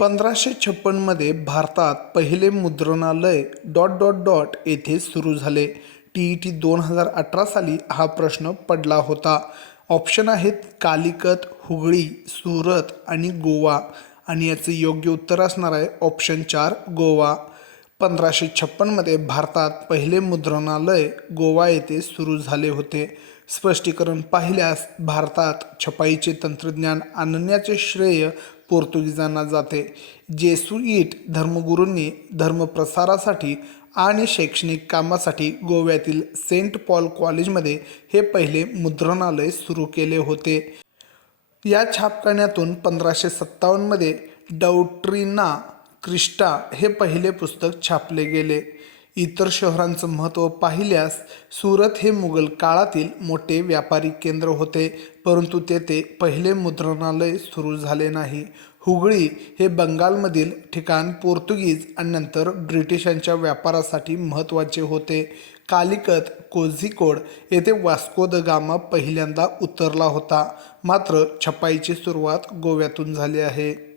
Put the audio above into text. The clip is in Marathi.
1556 मध्ये भारतात पहिले मुद्रणालय येथे सुरू झाले. TET 2018 साली हा प्रश्न पडला होता. ऑप्शन आहेत कालिकत, हुगळी, सुरत आणि गोवा. आणि याचे योग्य उत्तर असणार आहे ऑप्शन 4 गोवा. 1556 मध्ये भारतात पहिले मुद्रणालय गोवा येथे सुरू झाले होते. स्पष्टीकरण पाहिल्यास भारतात छपाईचे तंत्रज्ञान आणण्याचे श्रेय पोर्तुगीजांना जाते. जेसुईट धर्मगुरूंनी धर्मप्रसारासाठी आणि शैक्षणिक कामासाठी गोव्यातील सेंट पॉल कॉलेजमध्ये हे पहिले मुद्रणालय सुरू केले होते. या छापखान्यातून 1557 मध्ये डॉक्ट्रिना क्रिस्टा हे पहिले पुस्तक छापले गेले. इतर शहरांचं महत्त्व पाहिल्यास सुरत हे मुघल काळातील मोठे व्यापारी केंद्र होते, परंतु तेथे पहिले मुद्रणालय सुरू झाले नाही. हुगळी हे बंगालमधील ठिकाण पोर्तुगीज आणि नंतर ब्रिटिशांच्या व्यापारासाठी महत्त्वाचे होते. कालिकत, कोझिकोड येथे वास्को द गामा पहिल्यांदा उतरला होता. मात्र छपाईची सुरुवात गोव्यातून झाली आहे.